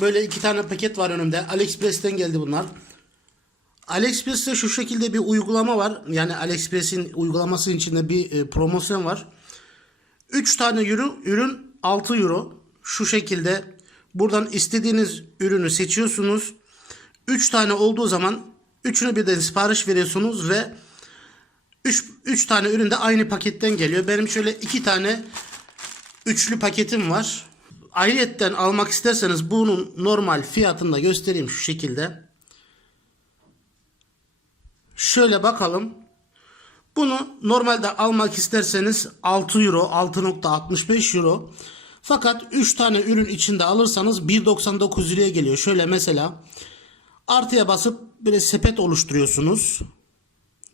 böyle iki tane paket var önümde. AliExpress'ten geldi bunlar. AliExpress'te şu şekilde bir uygulama var. Yani AliExpress'in uygulaması içinde bir e, promosyon var. 3 tane ürün, ürün 6 euro. Şu şekilde buradan istediğiniz ürünü seçiyorsunuz. 3 tane olduğu zaman üçünü birden sipariş veriyorsunuz ve 3 3 tane ürün de aynı paketten geliyor. Benim şöyle 2 tane üçlü paketim var. Ayrıyetten almak isterseniz bunun normal fiyatını da göstereyim şu şekilde. Şöyle bakalım. Bunu normalde almak isterseniz 6 euro 6.65 euro. Fakat 3 tane ürün içinde alırsanız 1.99 liraya geliyor. Şöyle mesela artıya basıp böyle sepet oluşturuyorsunuz.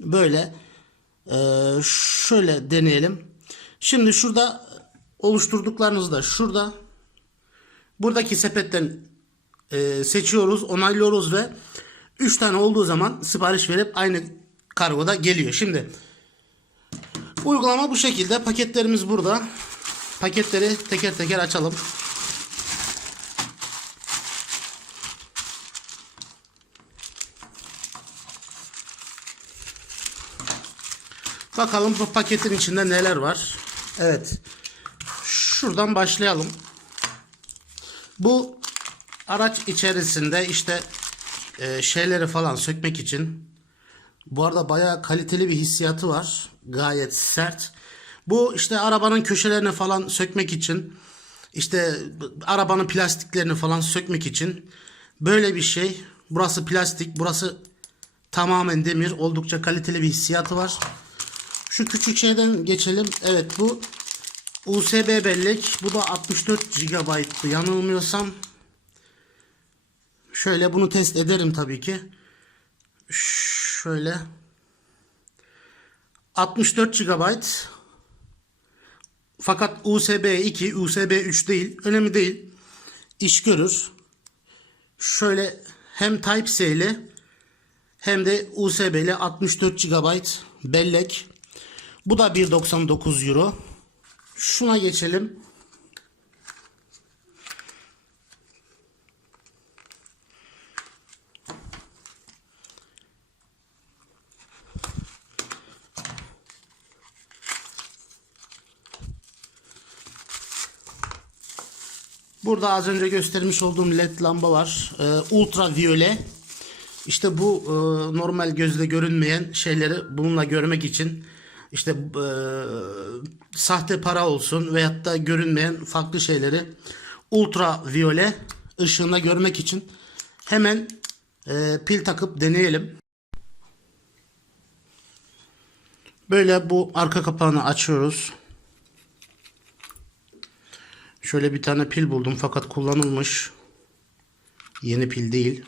Böyle ee, şöyle deneyelim. Şimdi şurada oluşturduklarınızda şurada buradaki sepetten e, seçiyoruz, onaylıyoruz ve 3 tane olduğu zaman sipariş verip aynı kargoda geliyor. Şimdi uygulama bu şekilde. Paketlerimiz burada. Paketleri teker teker açalım. Bakalım bu paketin içinde neler var. Evet. Şuradan başlayalım. Bu araç içerisinde işte e, şeyleri falan sökmek için bu arada bayağı kaliteli bir hissiyatı var. Gayet sert. Bu işte arabanın köşelerini falan sökmek için işte arabanın plastiklerini falan sökmek için böyle bir şey. Burası plastik, burası tamamen demir. Oldukça kaliteli bir hissiyatı var. Şu küçük şeyden geçelim. Evet bu USB bellek. Bu da 64 GB'tı yanılmıyorsam. Şöyle bunu test ederim tabii ki. Şöyle 64 GB fakat USB 2, USB 3 değil. Önemli değil. İş görür. Şöyle hem Type-C ile hem de USB ile 64 GB bellek. Bu da 1.99 Euro. Şuna geçelim. Burada az önce göstermiş olduğum led lamba var. Ee, ultra viyole. İşte bu e, normal gözle görünmeyen şeyleri bununla görmek için işte e, sahte para olsun veyahut da görünmeyen farklı şeyleri ultra viyole ışığında görmek için hemen e, pil takıp deneyelim. Böyle bu arka kapağını açıyoruz. Şöyle bir tane pil buldum fakat kullanılmış. Yeni pil değil.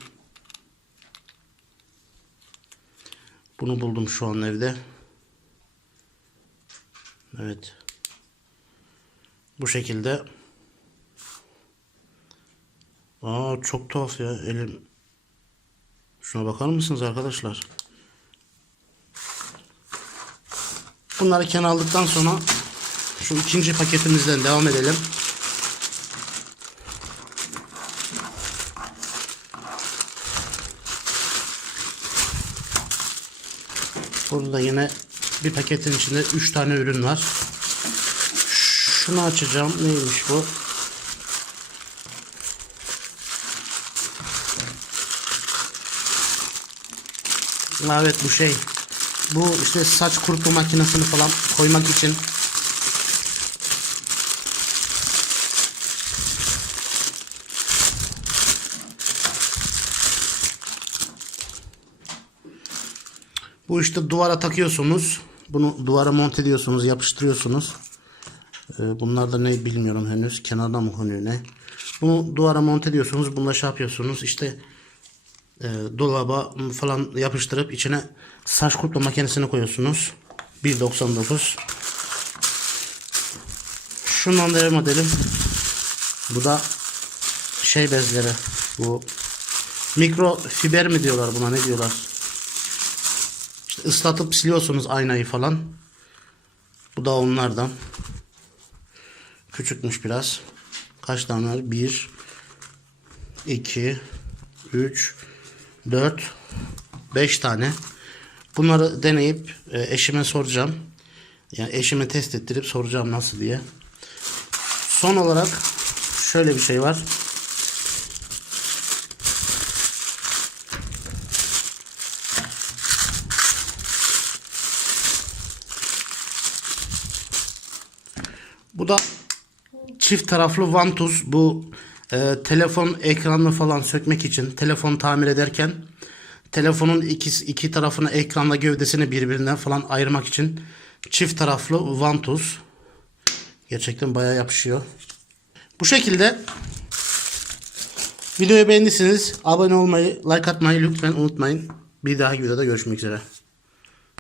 Bunu buldum şu an evde. Evet. Bu şekilde. Aa çok tuhaf ya elim. Şuna bakar mısınız arkadaşlar? Bunları kenara aldıktan sonra şu ikinci paketimizden devam edelim. Burada yine bir paketin içinde 3 tane ürün var. Şunu açacağım. Neymiş bu? Evet bu şey. Bu işte saç kurutma makinesini falan koymak için. Bu işte duvara takıyorsunuz. Bunu duvara monte ediyorsunuz, yapıştırıyorsunuz. Ee, bunlar da ne bilmiyorum henüz. Kenarda mı konuyor ne? Bunu duvara monte ediyorsunuz. Bununla şey yapıyorsunuz. İşte e, dolaba falan yapıştırıp içine saç kurutma makinesini koyuyorsunuz. 1.99 Şundan devam edelim. Bu da şey bezleri. Bu mikro fiber mi diyorlar buna ne diyorlar? İşte ıslatıp siliyorsunuz aynayı falan. Bu da onlardan. Küçükmüş biraz. Kaç tane var? 1 2, 3, 4, 5 tane. Bunları deneyip e, eşime soracağım. Yani eşime test ettirip soracağım nasıl diye. Son olarak şöyle bir şey var. Bu da çift taraflı vantuz. Bu e, telefon ekranını falan sökmek için telefon tamir ederken telefonun iki, iki tarafını ekranla gövdesini birbirinden falan ayırmak için çift taraflı vantuz. Gerçekten bayağı yapışıyor. Bu şekilde videoyu beğendiyseniz abone olmayı, like atmayı lütfen unutmayın. Bir dahaki videoda görüşmek üzere.